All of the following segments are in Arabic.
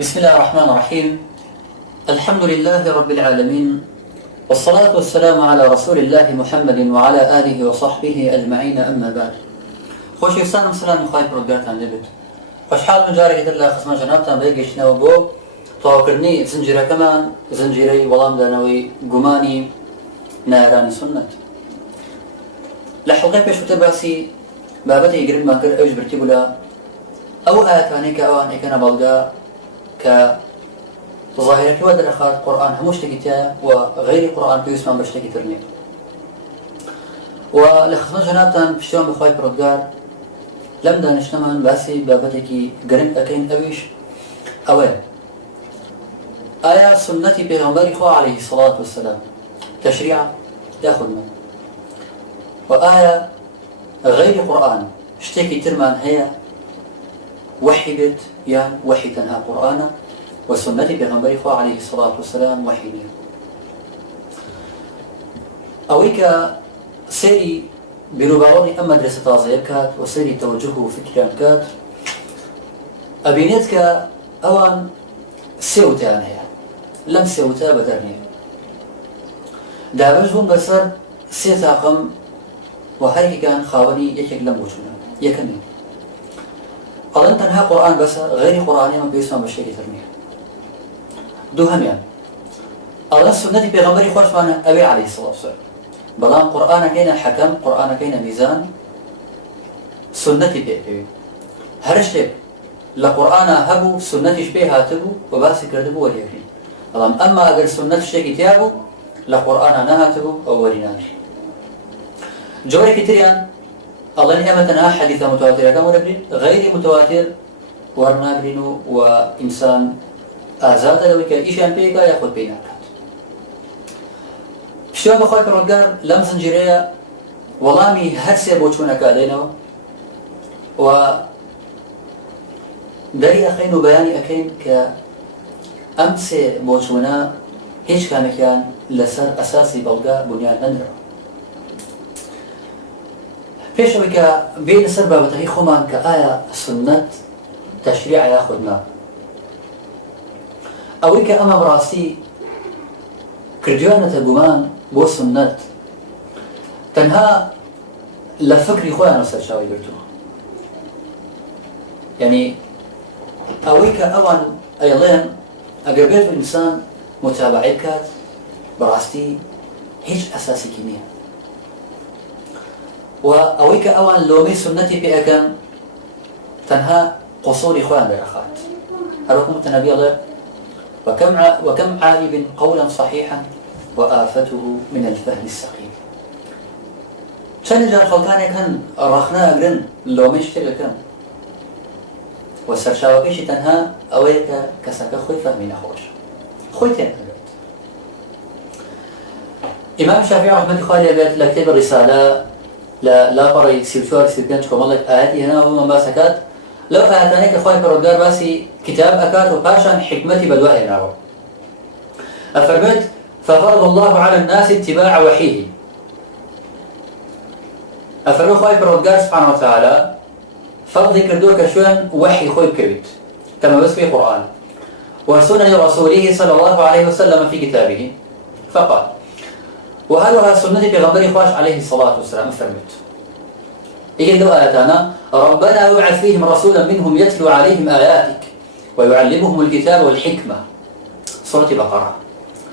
بسم الله الرحمن الرحيم. الحمد لله رب العالمين، والصلاة والسلام على رسول الله محمد وعلى آله وصحبه أجمعين، أما بعد. خۆشەویستانم سلام خی پرۆگارتان لێبێت. خۆشحاڵ من جارێکی تر لە خزمەت جەنابتان بەیەکگەشتنەوە بۆ تەواوکردنی زنجیرەکەمان، زنجیرەی وەڵامدانەوەی گومانی نایرانی سنەت. لە حەڵقەی پێشووتر باسی بابەتێکی گرنگمان کرد، ئەوش برتی بوو لە ئەو ئاەتانەی کە ئەوان ئەیکەنە بەڵگا کە ظاهرەکەی وا دەرەخات قورئان هەموو شتێکی تایە و غەیری قورئان پێویستمان بە شتێکی تر نییە. و لە خزمەت جەنابتان پشتیوان بەخوای پەروەردگار لەم دانیشتنەمان باسی بابەتێکی گرنگ ئەکەین، ئەویش ئەوەیە: ئایا سنەتی پێغەمبەری خوا عەلەیهی السەڵات وەسسەلام تەشریعە یاخود و ئایا غەیری قورئان شتێکی ترمان هەیە وحی بێت یان وحی تەنها قورئانە و سنەتی پێغەمبەری خوا عەلەیهی السەڵات وەسسەلام وحی نییە؟ ئەوەی کە سێری بیرروباڵی ئەم مەدرسە تازەیە بکات و سێری تەوەجوه و فکریان بکات، ئەبینێت کە ئەوان سێ وتیان هەیە. لەم سێ وتە بەدەرنیە دابەش بوون بەسەر سێ تاقم و هەریەکان خاوەنی یەکێک لەم بوچوونە. یەکەمی ئەڵێن تەنها قورئان بەسە، غەیری قورئانیمان پێویستمان بە شتێکی تر نییە. دووهەمیان ئەڵێن سنەتی پێغەمبەری خۆشمانە ئەوەی عەلەیهی السەڵات وەسسەلام، بەڵام قورئانەکەینە حەکەم، قورئانەکەینە میزان، سنەتی پێوی. هەر شتێک لە قورئانە هەبوو سنەتیش پێ هاتبوو و باسی کردبوو وەریەکەین، بەڵام ئەمما ئەگەر سنەت شتێکی تیا بوو لە قورئانە نەهاتبوو ئەو وەری ناکرێت. جۆرێکی تریان ئەڵێن ئێمە تەنها حەدیثە متواترەکان وەرەگرین، غەیری متواتر وەرناگرین و ئینسان ئازادە لەوەی کە ئیشیان پێیکا یاخود پێی ناکات. پشتیوان بەخوای پەروەردگار لەم زنجیرەیە وەڵامی هەر سێ بۆچوونەکە دێنەوە و دەری ئەخەین و بەیانی ئەکەین کە ئەم سێ بۆچوونە هیچ کامێکیان لەسەر ئەساسی بەڵگا بنیان نەدراوە. پێشەوەی کە بێینە سەر بابەتەکەی خۆمان کە ئایا سنەت تەشریعە یاخود نا، ئەوەی کە ئەمە بەڕاستی کردویانەتە گومان بۆ سنەت تەنها لە فکری خۆیانەوە سەرچاوی گرتووە. یعنی ئەوەی کە ئەوان ئەیڵێن ئەگەر بێت ئینسان متابعەی بکات بەڕاستی هیچ ئەساسێکی نییە، و ئەوەی کە ئەوان لۆمەی سنەتی پێ ئەەکەن تەنها قوسوری خۆیان دەرەخات. هەروەکو متەنەبی ئەڵێ: وكم عالب قولا صحيحا وآفته من الفهم السقيم. چەند جار خەڵکانێک هەن ڕەخنە ئەگرن لۆمەی شتێکەکەن و سەرچاوەکەیشی تەنها ئەوەیە کە کەسەکە خۆی فەهمی نەخۆش، خۆی تێن ئەگرێت. ئیمام شافعی ڕەحمەتی خوای لێ بێت لە کتێبی ڕیسالە لە لاپەڕی 34-35 کۆمەڵێک ئاەتی هێناوە بۆ مەباسەکات لەو ئاەتانەی کە خوای پەروەردگار باسی کتاب ئەکات و پاشان حکمەتی بەدوا هێناوە. ئەفەرمێت: ففرض الله على الناس اتباع وحيه. ئەفەرمێت خوای پەروەردگار سبحانه وتعالى فەرضی کردووە کە شوێن وحی خۆی بکەویت کە مەبەست پێی قورئان وسنن رسوله صلى الله عليه وسلم في كتابه فقط. وهروها سنة پیغمبر خوش عليه الصلاة والسلام فرمت إيه لو آياتنا: ربنا وابعث فيهم رسولا منهم يتلو عليهم آياتك ويعلمهم الكتاب والحكمة. سورة بقرة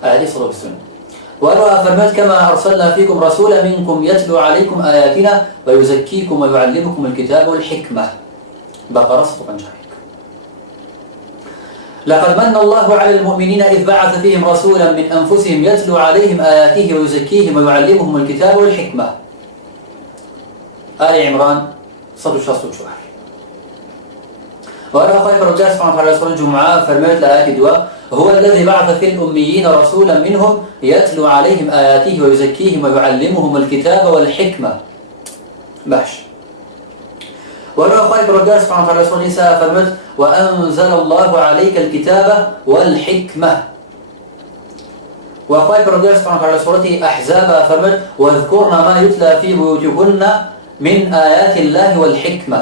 آيات صلى السنة. وهروها فرمت: كما أرسلنا فيكم رسولا منكم يتلو عليكم آياتنا ويزكيكم ويعلمكم الكتاب والحكمة. بقرة صفحة شريك. لقد من الله على المؤمنين إذ بعث فيهم رسولا من أنفسهم يتلو عليهم آياته ويزكيهم ويعلمهم الكتاب والحكمة. آل عمران 164. وأنا خايف رجاء سبحانه وتعالى سورة الجمعة فرميت لآيات دواء: هو الذي بعث في الأميين رسولا منهم يتلو عليهم آياته ويزكيهم ويعلمهم الكتاب والحكمة. باش. وأنا خايف رجاء سبحانه وتعالى سورة النساء فرميت: وأنزل الله عليك الكتاب والحكمة. وخايف رجاء سبحانه وتعالى سورة أحزاب فرميت: واذكرن ما يتلى في بيوتكن من آيات الله والحكمة.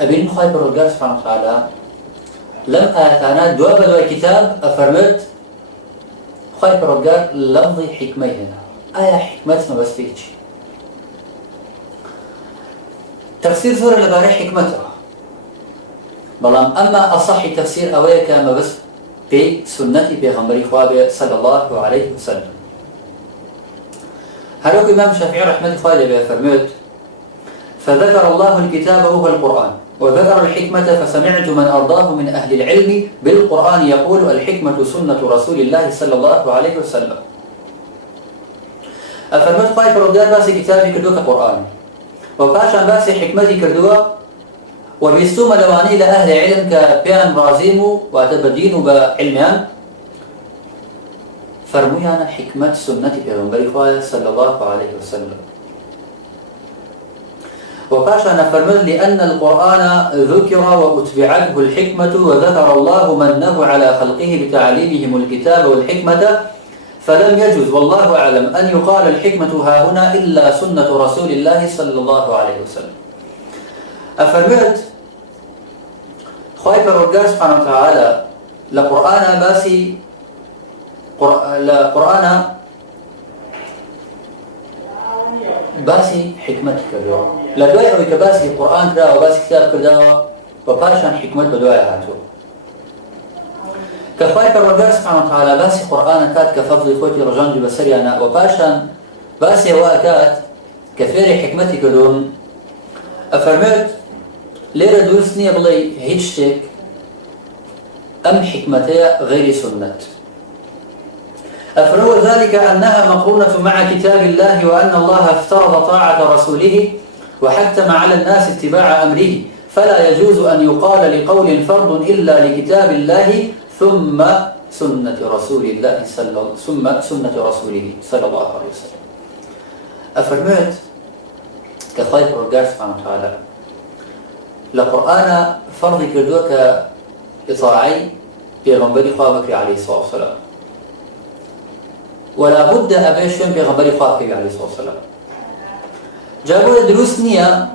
أبين خايف رجاء سبحانه وتعالى لم آتانا دواب دوای كتاب أفرمت خواهي پروردگار لفظي حكمة هنا آية حكمت ما بس فيش تفسير سورة لباري حكمتها بلام أما أصح تفسير أويك ما بس في سنة بيغمبري خوابه صلى الله عليه وسلم. هروك إمام الشافعي رحمة الله عليه فرمت فذكر الله الكتاب وهو القرآن وذكر الحكمة فسمعت من أرضاه من أهل العلم بالقرآن يقول الحكمة سنة رسول الله صلى الله عليه وسلم. أفرمت خواهي فرودار باسي كتابي كردوك قرآن وباشان باسي حكمتي كردوك وبيستوم لواني لأهل علم كبيان رازيمو وتبدينو بعلمان فرميانا حكمة سنة پیغمبر خواه صلى الله عليه وسلم. وباشا فرمت لأن القرآن ذكر وأتبعته الحكمة وذكر الله منه على خلقه بتعليمهم الكتاب والحكمة فلم يجوز والله أعلم أن يقال الحكمة ها هنا إلا سنة رسول الله صلى الله عليه وسلم. أفرمت خواهي پروردگار سبحانه وتعالى لقرآن باسي لقرآن باسي حكمت كردوا لدواء أو كباسي قرآن كدا وباسي كتاب كدا وباشان حكمت بدواء هاتو كخواهي پروردگار سبحانه وتعالى باسي قرآن كات كفضل خوتي رجان دي بسريانا وباشان باسي واكات كفير حكمتي كدون أفرمت ليرة دوسني بلي هيتشتك أم حكمتها غير سنة. أفرو ذلك أنها مقرونة مع كتاب الله وأن الله افترض طاعة رسوله وحتم على الناس اتباع أمره فلا يجوز أن يقال لقول فرض إلا لكتاب الله ثم سنة رسول الله صلى الله عليه وسلم. أفرمت كخير پروردگار سبحانه وتعالى لقرآن فرض كردوك إطاعي پیغمبری خواه بكري عليه الصلاة والسلام ولا بد أبيشون پیغمبری خواه بكري عليه الصلاة والسلام. جابوا دروس نية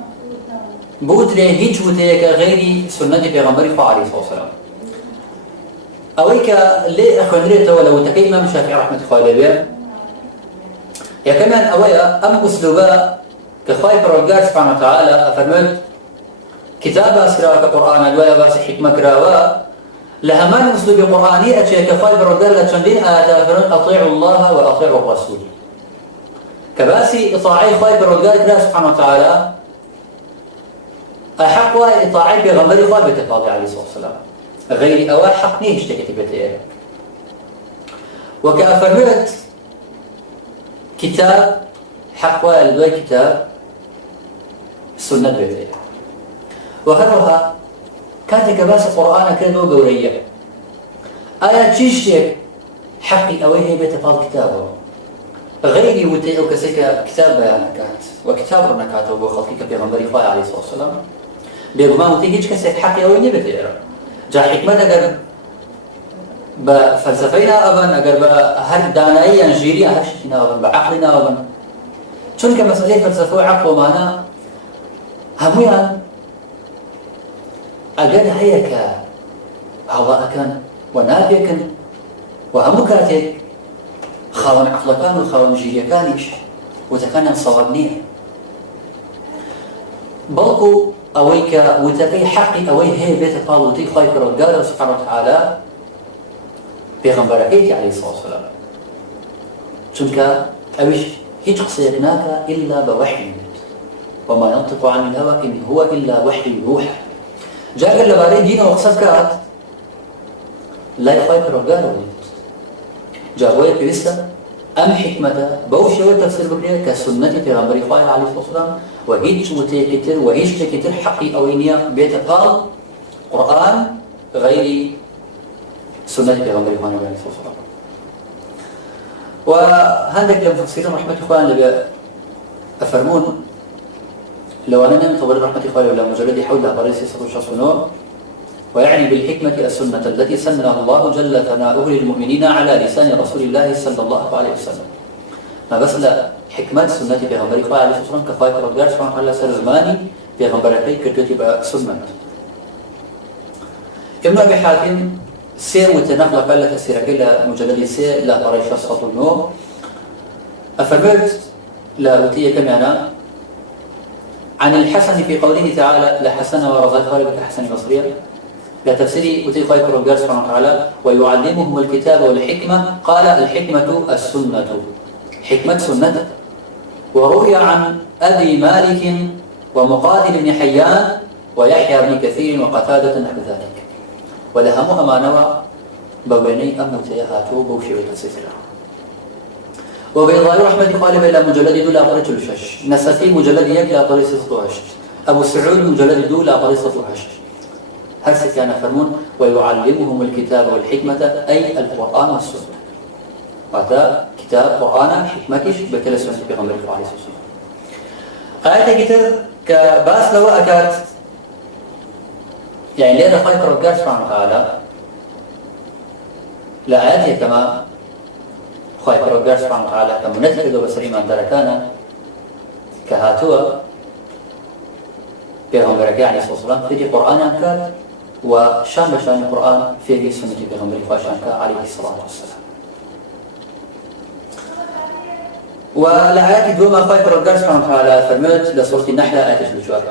بود لي هيج وتيك غير سنة پیغمبری خواه عليه الصلاة والسلام. أويك لي أخوانريته ولو تكي إمام الشافعي رحمة الله عليه يا كمان أويا أم أسلوبا كخواهي پروردگار سبحانه وتعالى أفرمت كتابة سراء كقرآن دوية باس حكمة كراوة لهمان أسلوب قرآني أشياء كخواهي پروردگار لتشندين آيات أفرمت أطيعوا الله وأطيعوا الرسول كباسي إطاعي خواهي پروردگار كرا سبحانه وتعالى أحق إطاعي بغمري خواهي بتفاضي عليه الصلاة والسلام غير أوا حق نيش تكتبتي وكأفرمت كتاب حق والدوي كتاب سنة بيتي وهروها كاتك باس قرآن كردو قورية آيات جيشتك حقي أويه بيتفاض كتابه غيري وتي أو كسيك كتاب بيانكات وكتاب رنكاته وخلقك بيغنبري خواهي عليه الصلاة والسلام بيغمان وتي هيج كسيك حقي أويه بيتي جا حكمة أقر بفلسفينا أبن أقر بهر دانائيا جيريا هرشتنا أبن بعقلنا أبن چونك مسألة فلسفة وعقل ومعنى هميان أقر هيك هواء كان ونافيا كان وهمو كاتك خاون عقل كان وخاون جيريا كانش وتكان صوابنيه بلقو أويك وتقي حقي أوي هي بيت فالوتي خايف رجال سبحانه وتعالى بيغمبر أيتي عليه الصلاة والسلام چونك أويش هيج قصيقناك إلا بوحي وما ينطق عن الهوى إن هو إلا وحي يوحى جاء لباري دين وقصص كات لا يخايف رجال وليت جاء بيستا أم حكمة بوشي وتفسير بكرية كسنة بيغمبر خايف عليه الصلاة والسلام وهيج وتيكتر وهيج تكتر حقي أوينيا بيت قال قرآن غير سنة بيغمبر خايف عليه الصلاة والسلام. وهندك لما تفسير رحمة إخوان اللي أفرمون لو أنا نمت طبعا رحمة إخوان ولا مجلد حولها بريسي سبو ويعني بالحكمة السنة التي سنها الله جل ثناؤه للمؤمنين على لسان رسول الله صلى الله عليه وسلم. ما بس لا حكمة سنة بيغمبر إخوان عليه الصلاة والسلام كفاية رجال سبحانه وتعالى سر زماني بيغمبر كي كتبت سنة ابن أبي حاتم سير وتنقل قال تفسير كلا مجلد سير لا طريش شخص النور أفرمت لا أتي كمانا عن الحسن في قوله تعالى لحسن ورزاق خالبك حسن بصرية لا تفسيري أتي خير ربك سبحانه وتعالى ويعلمهم الكتاب والحكمة قال الحكمة السنة حكمة سنة. وروي عن أبي مالك ومقاتل بن حيان ويحيى بن كثير وقتادة نحو ذلك ولهم أمانة بويني أمتيهاتو بوشي وتسيسرها وبيضاء رحمة قالب إلى مجلد دو لا طريق الشش نساتي مجلد يك لا طريق ستوهش أبو سعود مجلد دو لا طريق ستوهش هرس كان فرمون ويعلمهم الكتاب والحكمة أي القرآن والسنة هذا كتاب قرآن حكمتش بتلسون في غمر عليه الصلاة والسلام آيات كتاب كباس لو أكاد يعني ليه خلق ربك سبحانه وتعالى لآياته كما خلق ربك سبحانه وتعالى كمنزل وبصري من دركانا كهاتوا بيغمبرك عليه الصلاة والسلام في قرآن أنكار وشان بشان القرآن في سنة بيغمبرك وشان عليه الصلاة والسلام والآيات دوما خلق ربك سبحانه وتعالى فرمت لسورة النحل آيات الجواب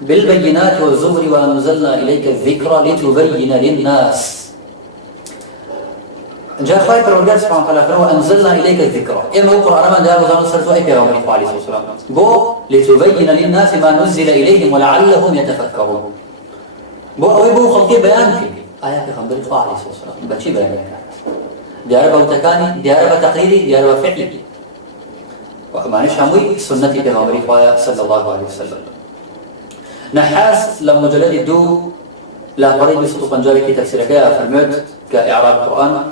بالبينات والزبر وأنزلنا إليك الذكر لتبين للناس جاء خالق ربك سبحانه وتعالى وأنزلنا إليك الذكر إما هو قرآن ما دار وزارة سرسوا أي بيغمبر عليه الصلاة والسلام بو لتبين للناس ما نزل إليهم ولعلهم يتفكرون بو خلقي بيان في آيات بيغمبر عليه الصلاة والسلام بشي بيان ديارة وتكاني ديارة تقريري ديارة فعلي ومعنيش هموي سنة بيغمبر صلى الله عليه وسلم نحاس لما جلد دو لا قريب بسطو قنجابي كي تفسير كيا فرمت كإعراب القرآن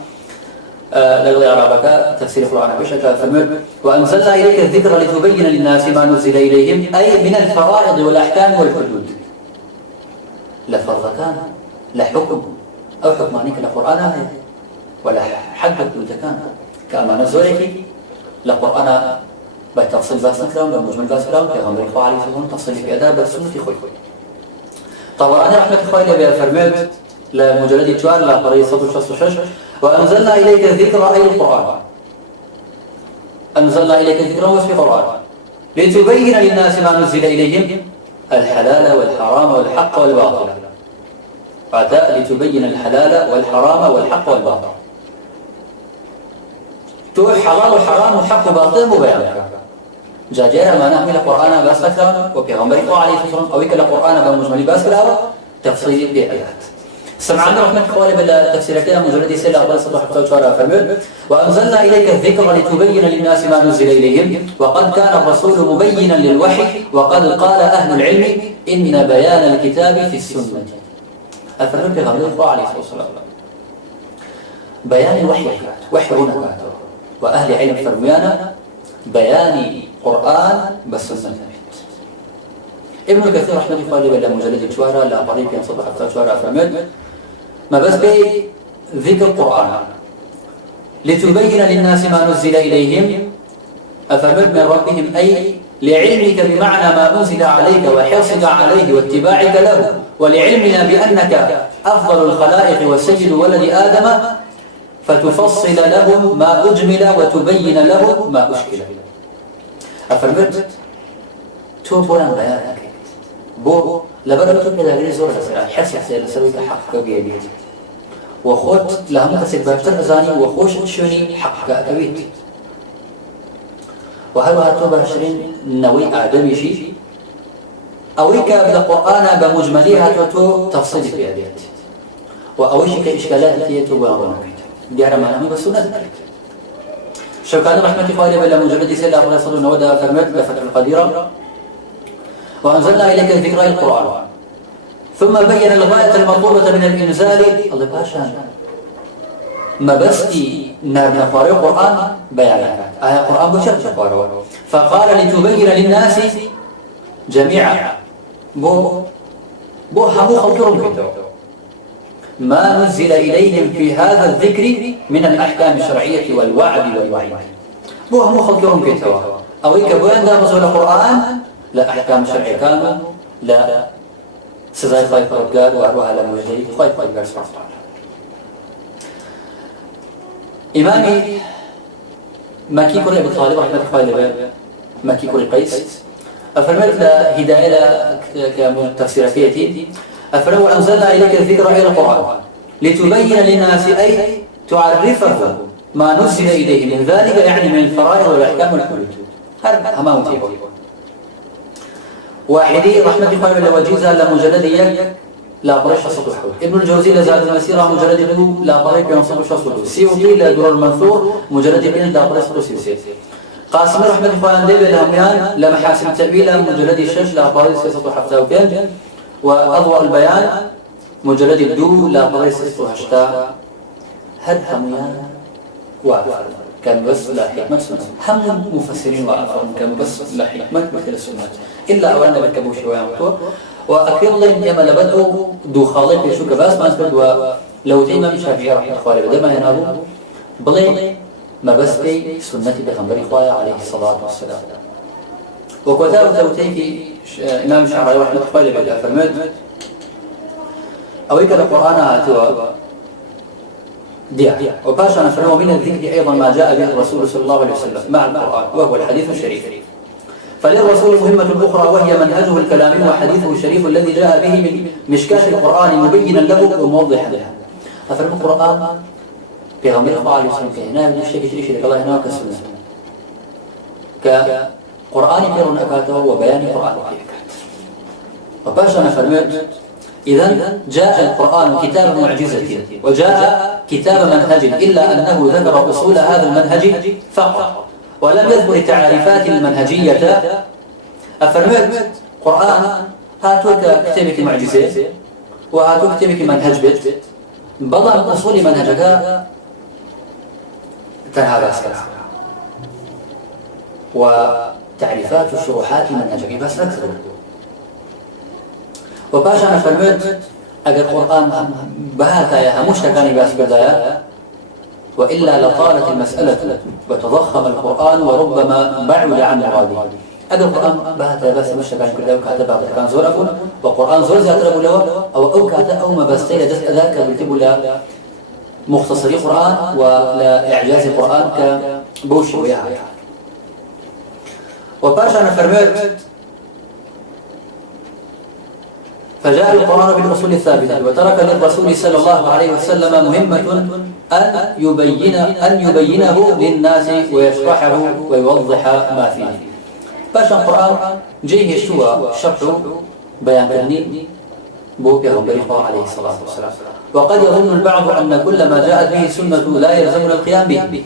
لغضي إعرابك تفسير القرآن بشكل فرمت وأنزلنا إليك الذكر لتبين للناس ما نزل إليهم أي من الفرائض والأحكام والحدود لا فرض كان لا حكم أو حكمانك لا قرآن ولا حد حدود كان كما نزلك لا قرآن بتفصيل باس نكلام بمجمل باس كلام كغمر إخوة عليه الصلاة تفصيل في أداب السنة خوي طبعا أنا رحمة إخوة إلي بفرمت لمجلد جوال لا قرية صوت الشخص شش وأنزلنا إليك الذكر أي القرآن أنزلنا إليك الذكر واسم القرآن لتبين للناس ما نزل إليهم الحلال والحرام والحق والباطل فأتى لتبين الحلال والحرام والحق والباطل تو حلال وحرام وحق وباطل مبين جاجيرا ما نحمل القرآن بس أكثر وبيغمبر الله عليه الصلاة والسلام أو يكل القرآن بمجمل بس كلاوة تفصيل بآيات سمعنا رحمة قوالب التفسير كده مجرد سيلا أقبل صدق حتى وشارع فرمل وأنزلنا إليك الذكر لتبين للناس ما نزل إليهم وقد كان الرسول مبينا للوحي وقد قال أهل العلم إن بيان الكتاب في السنة أفرمل بغمبر الله عليه الصلاة والسلام بيان الوحي وحي هنا وأهل علم فرميانا بيان قرآن بالسنة ابن كثير رحمه الله قال بلا مجلد شوارع لا طريق ينصدح حتى شوارع فرمد ما بس بي ذكر القرآن لتبين للناس ما نزل إليهم أفرمد من ربهم أي لعلمك بمعنى ما أنزل عليك وحرصك عليه واتباعك له ولعلمنا بأنك أفضل الخلائق وسيد ولد آدم فتفصل لهم ما أجمل وتبين لهم ما أشكل أفرمت تو بولان بيانك بو لبرا تبني لغير زور لسرع حسي لسرويك حق بيديت وخوت لهم تسيب بابتر أزاني وخوش شوني حق أكويت وهل هاتو بهشرين نوي آدمي شي أويك بالقرآن بمجمليها تو تفصيل بيديت وأويشك إشكالات تيتو بأغنك ديارة معنى بسنة شوكان رحمة الله بلا مجرد سيلا الله صلى الله عليه وسلم فرمت بفتح القديرة وأنزلنا إليك الذكر القرآن ثم بين الغاية المطلوبة من الإنزال الله باشا ما بستي نفاري القرآن بيانات آية القرآن بشرط نفاري فقال لتبين للناس جميعا بو همو خلقهم كتو ما نزل إليهم في هذا الذكر من الأحكام الشرعية والوعد والوعيد بو همو خلقهم كتو أو يكبوين دا مزول القرآن لا أحكام شرعية كانوا لا سزای خی پەروەردگار و هەروەها لە موژدەی خی پەروەردگار سوبحانه وتعالى. ئیمامی ماکی کوڕی ئەبی طالب ڕەحمەتی خوای لەبێ ماکی کوڕی قەیس ئەفەرمێت لە هیدایە کە تەفسیرەکەیەتی ئەفەرمێت وأنزلنا إليك الذكر أي القرآن لتبين للناس أي تعرفه ما نزل إليه من ذلك يعني من الفرائض والأحكام والحدود هما متيبه واحدي رحمة الله ولا وجيزة لمجلد يك لا بريش سطح ابن الجوزي لزاد المسيرة مجلد دو لا بريش ينصب شصله سيوطي لدور المنثور مجلد بين لا بريش سطح قاسم رحمة الله عندي بالهميان لمحاسن التأويل مجلد الشش لا بريش سطح حفتة وكين وأضواء البيان مجلد الدو لا بريش سطح حشتا هل هميان وافر كان بس لا حكمة سنة هم مفسرين وافرهم كانوا بس لا حكمة مثل السنة إلا أولنا بكبوش ويعملوا وأكثر الله يما لبدأوا دو خالق يشوك باس ما أثبت ولو تيما شافعي رحمة الله بدأ ما ينابوا بلي ما بس بي سنة بغنبر إخوة عليه الصلاة والسلام وكتاب توتيكي إمام الشافعي رحمة الله بدأ فرمد أويك القرآن هاتوا ديع وباشا نفرمه من الذكر أيضا ما جاء به الرسول صلى الله عليه وسلم مع القرآن وهو الحديث الشريف فللرسول مهمة أخرى وهي منهجه الكلامي وحديثه الشريف الذي جاء به من مشكاة القرآن مبينا له وموضحا له أفرم القرآن بغمير الله عليه وسلم كهنا من الشيء شريك الله هنا كسنة كقرآن كيرون أكاته وبيان قرآن أكاته وباشا نفرمه إذن جاء القرآن كتاب معجزة وجاء كتاب منهج إلا أنه ذكر أصول هذا المنهج فقط ولم يذكر التعريفات المنهجية أفرمت قرآن هاتوك كتابك معجزة وهاتوك كتابك منهج بيت بضع أصول منهجك تنهى أسكت وتعريفات الشروحات المنهجية بس أكثر وباشا أنا فرمت أجل القرآن بهاتا يا مشتكاني باس بدايا وإلا لطالت المسألة وتضخم القرآن وربما بعد عن مراده أجل القرآن بهاتا بس مشتكاني كده وكاتبها كان زور أكون وقرآن زور زيادة أبو له أو كاتا أو ما بستيل جزء ذاك بيكتبوا لا مختصري قرآن ولا إعجاز القرآن كبوشي وياها وباشا أنا فرمت فجاء القرآن بالأصول الثابتة وترك للرسول صلى الله عليه وسلم مهمة أن يبينه للناس ويشرحه ويوضح ما فيه. باش القرآن جيه يشتوى شرحه بيان كرني بو بيغمبر عليه الصلاة والسلام. وقد يظن البعض أن كل ما جاءت به السنة لا يلزمنا القيام به.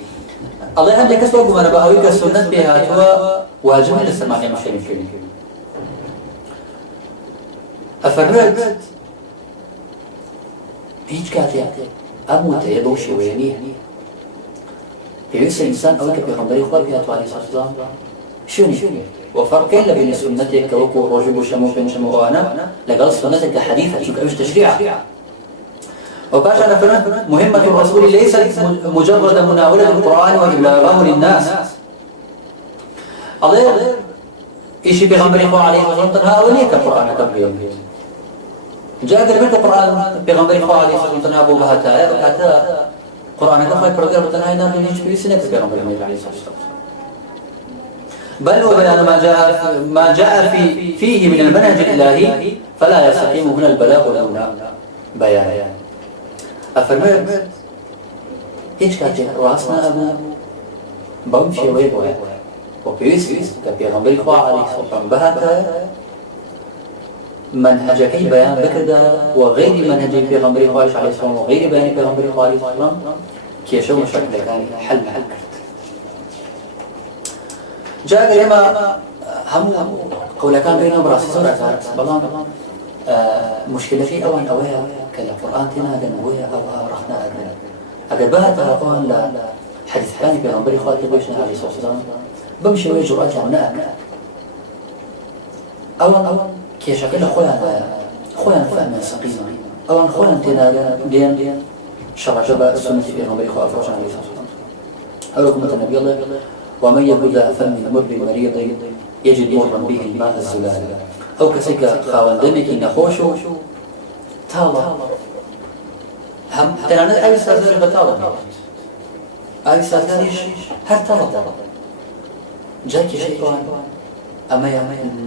الله عندك سوق من بأويك السنة بها هو واجب للسماع المشركين. أفرمت هيج كاتي أموت يبوشي وينيه يوسف إنسان أو كبيغمبري خواه بها عليه الصلاة والسلام شوني وفرقين لبين سنتك كوكو رجب شمو بين شمو وأنا لقال سنتك حديثة شوف أيش تشريع وباشا أفرمت مهمة الرسول ليست مجرد مناولة القرآن وإبلاغه للناس الله إيشي بيغمبري خواه عليه الصلاة والسلام هؤلاء كالقرآن كبيرهم جاء قربت القرآن بيغمبري خواه عليه الصلاة والسلام أبو بهاتا وكاتا قرآن كفاية برقر بتنهاي نار ليش في سنة بيغمبري عليه الصلاة والسلام بل وبيان ما جاء فيه من المنهج الإلهي فلا يستقيم هنا البلاغ ولا بيان أفرمت هيش كاتي راسنا أبو بمشي ويبوه وبيوسف كبيغمبري خواه عليه الصلاة والسلام بهاتا منهجك بيان بكردا وغير منهج بيغمبري خواه عليه الصلاة والسلام وغير بيان بيغمبري خواه عليه الصلاة والسلام كيشو مشكلة كان حل كرت جاء قريما هم قولا كان بينهم براسي صورة بلان مشكلتي أوان أويا كالقرآن تنا جنويا أو رخنا أجل بهاتا أقوان لا حديث ثاني بيغمبري خواه عليه الصلاة والسلام بمشي وجه جرأتي عناك أولا كي شكل خويا فهم سقيمة أولا خويا تنا دين شرجبة السنة في غنبري خواه أفرش عليه الصلاة والسلام أولكم النبي الله ومن يبدأ فم مر مريض يجد مرا به الماء الزلال ئەو کەسێک کە خاوەندێکی نەخۆش و تاڵە هەم تەنانەت ئاوی سازگاری بەتاڵە ئاوی سازگاریش هەر تاڵە جا کێشەیەکەوان ئەمەیە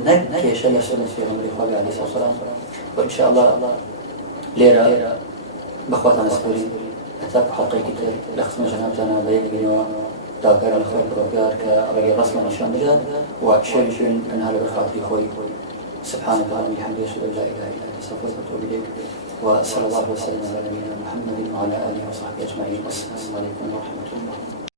نەک کێشە لە سنەت پێغەمبەری خوا عەلەیهی سەڵاتو وەسەلام وئینشاءالله لێرە بەخواتان سپۆرین هەتا حەڵقەیەکی تر لە خزمە جەنابتانە بەیەکبینەوە داگەرە لە خۆی پرۆگار کە ڕێگەی ڕەسمە نشان بدات و شێوی شوێن تەنها لەبەر خاتری خۆی سبحانك اللهم وبحمدك اشهد ان لا اله الا انت استغفرك واتوب اليك وصلى الله وسلم على نبينا محمد وعلى اله وصحبه اجمعين والسلام عليكم ورحمه الله